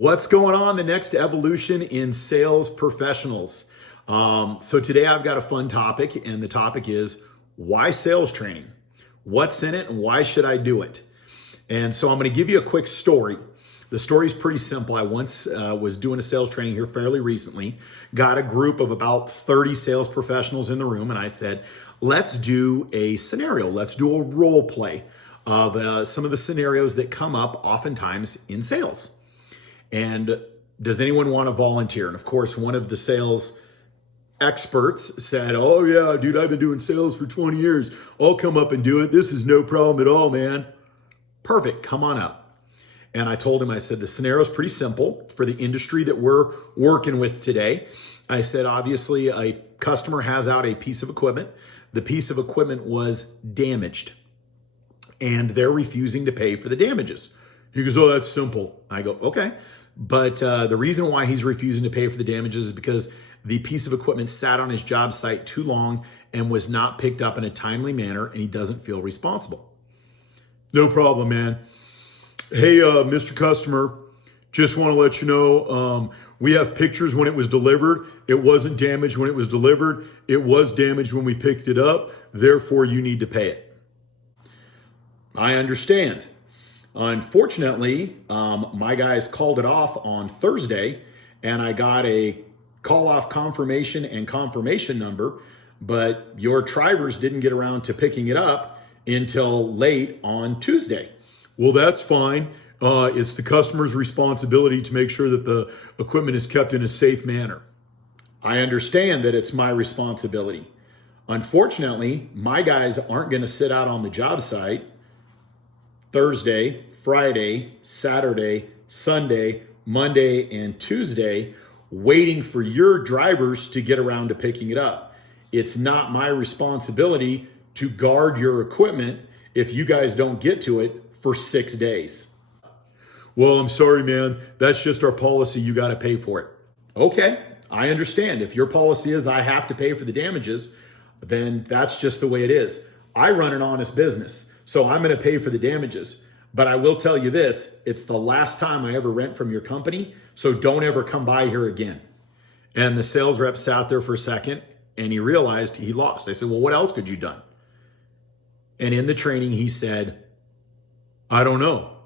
What's going on? The next evolution in sales professionals. So today I've got a fun topic, and the topic is why sales training? What's in it, and why should I do it? And so I'm going to give you a quick story. The story is pretty simple. I once was doing a sales training here fairly recently, got a group of about 30 sales professionals in the room, and I said, let's do a scenario. Let's do a role play of some of the scenarios that come up oftentimes in sales. And does anyone want to volunteer? And of course, one of the sales experts said, oh yeah, dude, I've been doing sales for 20 years. I'll come up and do it. This is no problem at all, man. Perfect, come on up. And I told him, I said, the scenario is pretty simple for the industry that we're working with today. I said, obviously a customer has out a piece of equipment. The piece of equipment was damaged and they're refusing to pay for the damages. He goes, oh, that's simple. I go, okay. But the reason why he's refusing to pay for the damages is because the piece of equipment sat on his job site too long and was not picked up in a timely manner, and he doesn't feel responsible. No problem, man. Hey, Mr. Customer, just want to let you know, we have pictures when it was delivered. It wasn't damaged when it was delivered. It was damaged when we picked it up. Therefore, you need to pay it. I understand. Unfortunately, my guys called it off on Thursday, and I got a call-off confirmation and confirmation number, but your drivers didn't get around to picking it up until late on Tuesday. Well, that's fine. It's the customer's responsibility to make sure that the equipment is kept in a safe manner. I understand that it's my responsibility. Unfortunately, my guys aren't going to sit out on the job site Thursday, Friday, Saturday, Sunday, Monday, and Tuesday, waiting for your drivers to get around to picking it up. It's not my responsibility to guard your equipment if you guys don't get to it for 6 days. Well, I'm sorry, man. That's just our policy. You got to pay for it. Okay, I understand. If your policy is I have to pay for the damages, then that's just the way it is. I run an honest business, so I'm going to pay for the damages. But I will tell you this, it's the last time I ever rent from your company, so don't ever come by here again. And the sales rep sat there for a second, and he realized he lost. I said, well, what else could you have done? And in the training, he said, I don't know.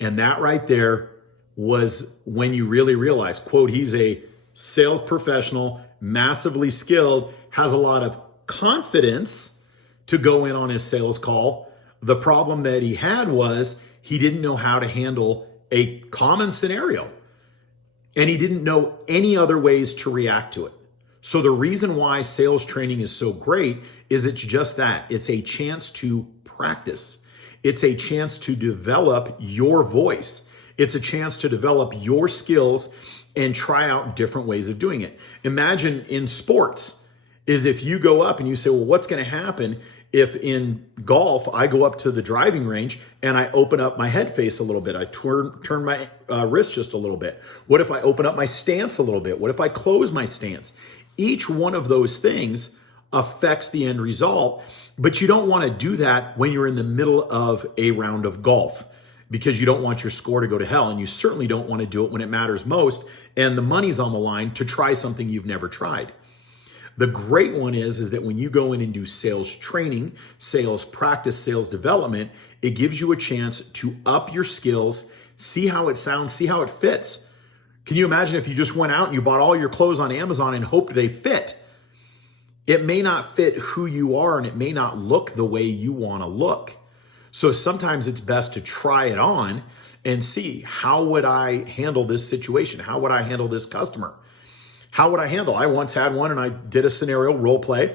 And that right there was when you really realize, quote, he's a sales professional, massively skilled, has a lot of confidence to go in on his sales call. The problem that he had was he didn't know how to handle a common scenario, and he didn't know any other ways to react to it. So the reason why sales training is so great is it's just that. It's a chance to practice. It's a chance to develop your voice. It's a chance to develop your skills and try out different ways of doing it. Imagine in sports is if you go up and you say, well, what's going to happen if in golf, I go up to the driving range and I open up my head face a little bit, I turn my wrist just a little bit. What if I open up my stance a little bit? What if I close my stance? Each one of those things affects the end result, but you don't want to do that when you're in the middle of a round of golf because you don't want your score to go to hell, and you certainly don't want to do it when it matters most and the money's on the line to try something you've never tried. The great one is that when you go in and do sales training, sales practice, sales development, it gives you a chance to up your skills, see how it sounds, see how it fits. Can you imagine if you just went out and you bought all your clothes on Amazon and hoped they fit? It may not fit who you are, and it may not look the way you want to look. So sometimes it's best to try it on and see, how would I handle this situation? How would I handle this customer? How would I handle? I once had one, and I did a scenario role play,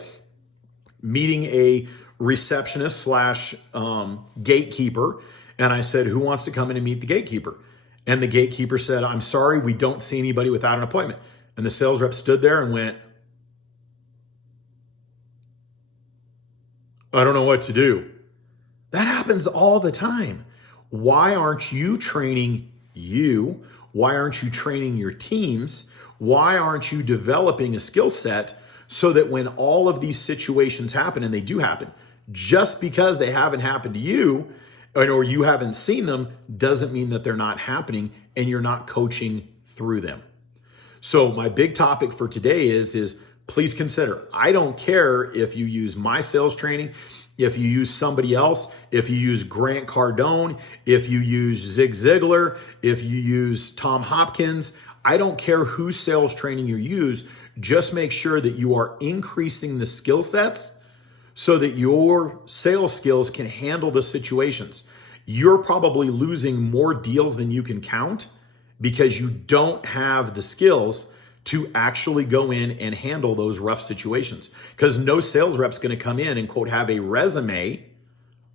meeting a receptionist slash gatekeeper. And I said, who wants to come in and meet the gatekeeper? And the gatekeeper said, I'm sorry, we don't see anybody without an appointment. And the sales rep stood there and went, I don't know what to do. That happens all the time. Why aren't you training you? Why aren't you training your teams? Why aren't you developing a skill set so that when all of these situations happen, and they do happen, just because they haven't happened to you or you haven't seen them doesn't mean that they're not happening, and you're not coaching through them. So my big topic for today is please consider, I don't care if you use my sales training, if you use somebody else, if you use Grant Cardone, if you use Zig Ziglar, if you use Tom Hopkins, I don't care whose sales training you use. Just make sure that you are increasing the skill sets so that your sales skills can handle the situations. You're probably losing more deals than you can count because you don't have the skills to actually go in and handle those rough situations. Because no sales rep's going to come in and, quote, have a resume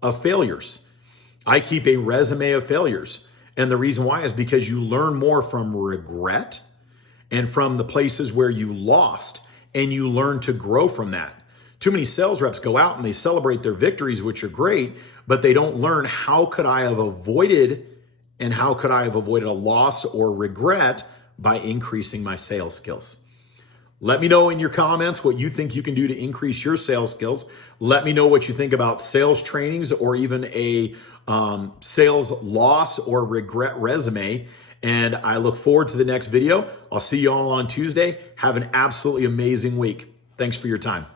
of failures. I keep a resume of failures. And the reason why is because you learn more from regret and from the places where you lost, and you learn to grow from that. Too many sales reps go out and they celebrate their victories, which are great, but they don't learn how could I have avoided and how could I have avoided a loss or regret by increasing my sales skills. Let me know in your comments what you think you can do to increase your sales skills. Let me know what you think about sales trainings or even a sales loss or regret resume. And I look forward to the next video. I'll see you all on Tuesday. Have an absolutely amazing week. Thanks for your time.